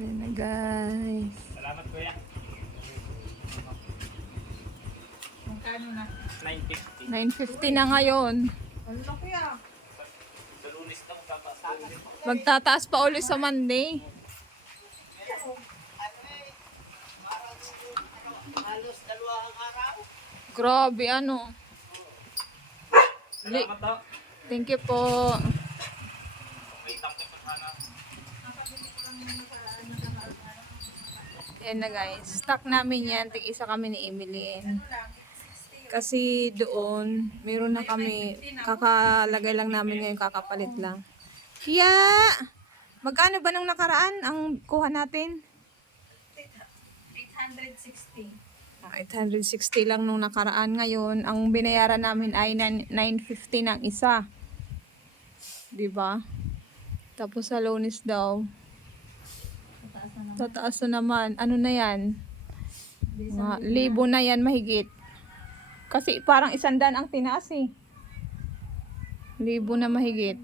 Ayan na guys. Salamat kuya. Magkano na? 950. 9:50 na ngayon. Ano na kuya? Sa Lunes na magtataas. Magtataas pa ulit sa Monday. Halos dalawang araw. Grabe ano. Salamat to. Thank you po. May tap na paghanap. Ayan na guys. Stock namin yan. Tig-isa kami ni Emeline. Kasi doon, meron na kami. Kakalagay lang namin ngayon. Kakapalit lang. Kaya, magkano ba nung nakaraan ang kuha natin? 860. 860 lang nung nakaraan. Ngayon, ang binayaran namin ay 950 ng isa. Diba? Tapos sa Lunes daw. Tataas na naman. Ano na yan? Mga 1,000 na yan mahigit. Kasi parang 100 ang tinaas eh. 1,000 na mahigit.